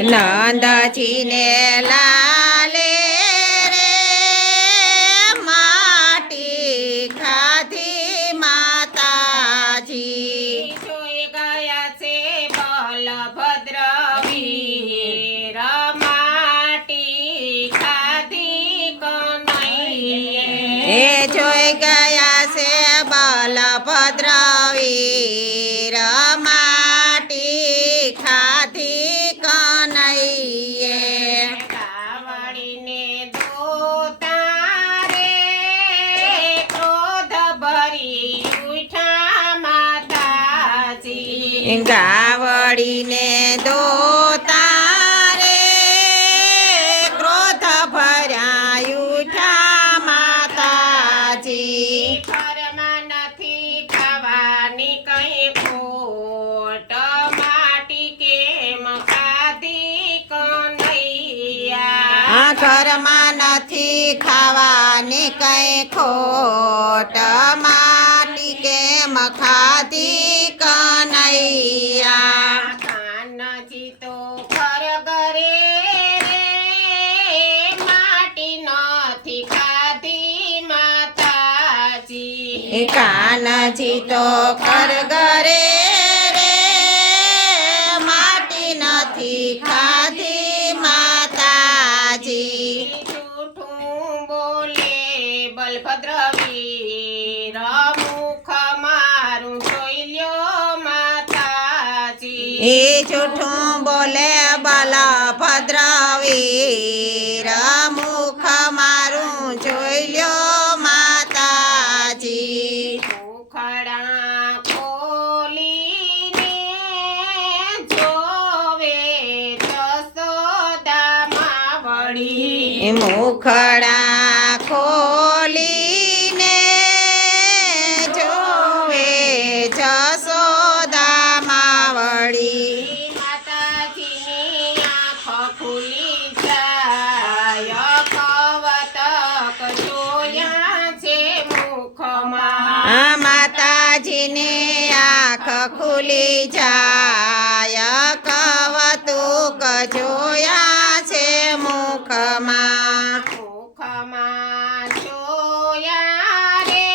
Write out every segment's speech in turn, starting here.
નંદજીને લાલે રે માટી ખાધી માતાજી જોઈ ગયા છે બલભદ્ર વીર માટી ખાધી કનૈયે એ જોઈ ગયા છે બલભદ્ર વીર માટી ખાધી કનૈયે ગાવડીને દોતા રે ક્રોધ ભરી ઉઠા માતાજી ગાવડીને દોતા રે ક્રોધ ભર્યા ઉઠા માતાજી ઘરમાં નથી ખાવાની કઈ ખોટ માટી કેમ ખાધી કનૈયા આ ઘરમાં નથી ખાવાની કઈ ખોટ માટી કેમ ખાધી કનૈયા કાનજી તો ઘર ઘરે રે માટી નથી ખાધી માતાજી કાનજી તો ઘર ઘરે રે માટી નથી ખાધી માતાજી જૂઠું બોલે બલભદ્ર વીર મુખ મારું જોઈ લ્યો માતાજી એ જૂઠું બોલે બલભદ્ર વીર મુખ મારું જોઈ લ્યો માતાજી મુખડા ખોલીને જોવે જશોદા માવડી મુખડા ખોલીને જોવે જશોદા માવડી માતાજીની આંખ ખુલી જાય કવતક જોયા છે મુખમાં આ માતાજીની આંખ ખુલી જાય કવતુક જોયા છે મુખમાં મુખમાં જોયા રે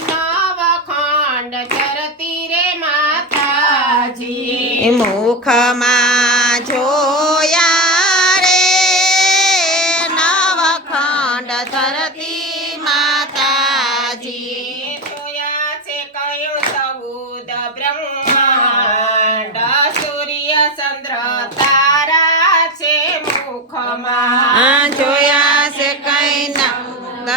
નવખંડ ચરતી રે માતાજી મુખમાં જોયા રે નવખંડ ધરતી માતાજી જોયા છે કયું 14 બ્રહ્માંડ સૂર્ય ચંદ્ર તારા છે મુખમાં જોયા છે કઈ નંદ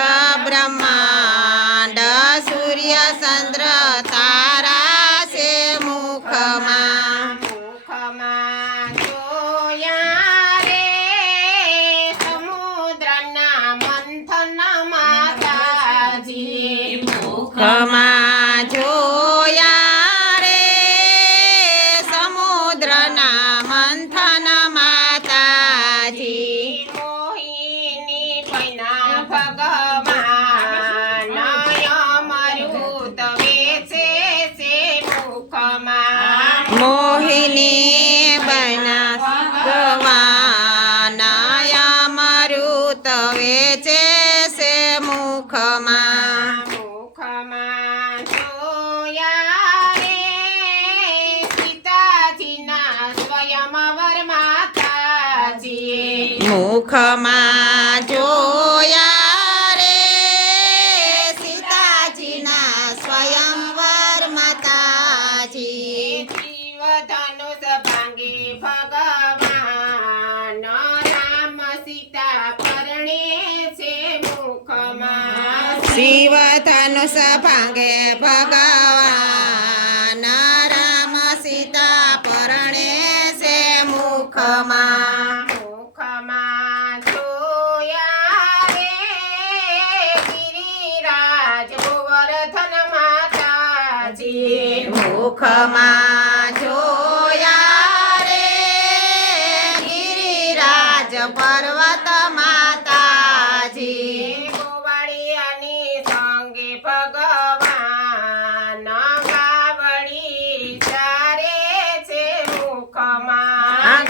બ્રહ્માંડ સૂર્ય ચંદ્ર તારા છે મુખમાં મુખમાં જોયા રે સમુદ્રના મંથન માતાજી મુખમાં જોયા રે સમુદ્રના મંથન માતાજી મોહિની પૈના ભગવાન અમૃત વેચે છે મુખમાં મોહિની બના ભગવાન અમૃત વેચે છે મુખમાં મુખમાં જોયા રે સીતાજીના સ્વયંવર માતાજી મુખમાં જોયા રે સીતાજીના સ્વયંવર માતાજી જીવધનુષ ભાંગી ભગવાન રામ સીતા પરણે છે મુખમાં શિવ ધનુષ ભાંગે ભગવાન રામ સીતા પરણે છે મુખમાં મુખમાં જોયા રે ગિરિરાજ ગોવર્ધન માતાજી મુખમાં જોયા રે ગિરિરાજ પર્વત માતાજી ગોવાળિયાની સંગે ભગવાન ગાવડી ચારે છે મુખમાં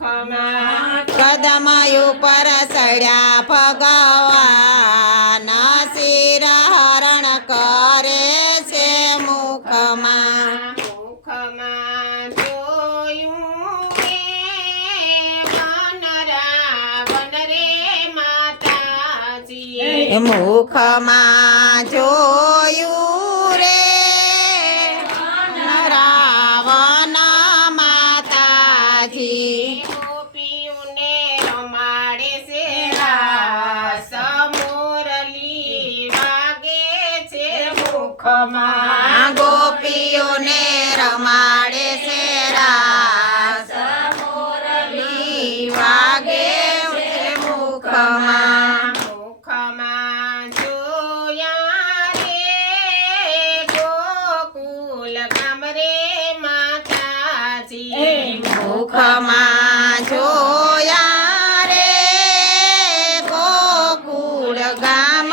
મુખમાં કદમ ઉપર ચડ્યા ભગવાન શિર હરણ કરે છે મુખમાં મુખમાં જોયું એ વન રાવણ રે માતાજી મુખમાં જોયું રે રાવણ માતાજી ગોપીઓને રમાડે છે રાસ મોરલી વાગે છે મુખમાં ગોપીઓને રમાડે છે રાસ મોરલી વાગે છે મુખમાં મુખમાં જોયા રે ગોકુલ ગામ રે માતાજી મુખમાં જોયા રે ગોકુળ ગામ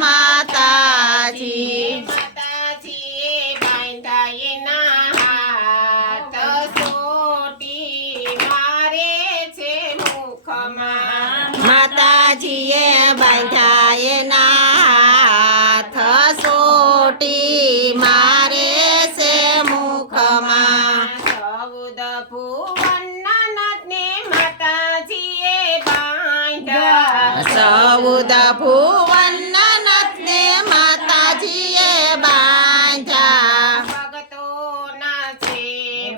માતાજી માતાજીએ બાંધાય ના હાથ સોટી મારે છે મુખમાં માતાજીએ બાંધાય ના હાથ સોટી મારે છે મુખમાં ચૌદ ભુવનના નાથને માતાજીએ બાંધ્યા સૌદ ભુવનના નાથને માતાજીએ બાંધ્યા ભગતોના છે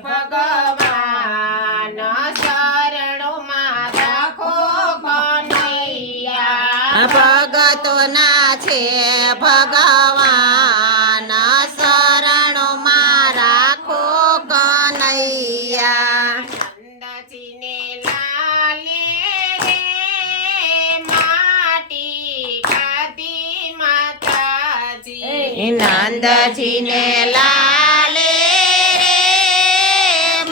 ભગવાન શરણોમાં રાખો કનૈયા ભગતોના છે ભગવાન શરણોમાં રાખો કનૈયા નંદાજીને લાલે રે માટી ખાધી માતાજી નંદજીને લાલે રે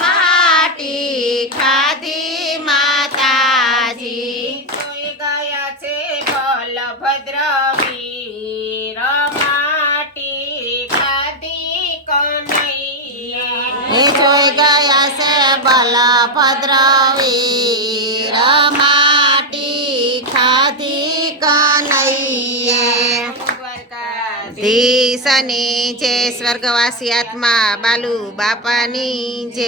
માટી ખાધી માતાજી જોઈ ગયા છે બલભદ્ર વીર માટી ખાધી કનૈયે જોઈ ગયા છે બલભદ્ર વીર માટી ખાધી કનૈયે ધીસની જે સ્વર્ગવાસી આત્મા બાલુ બાપાની જે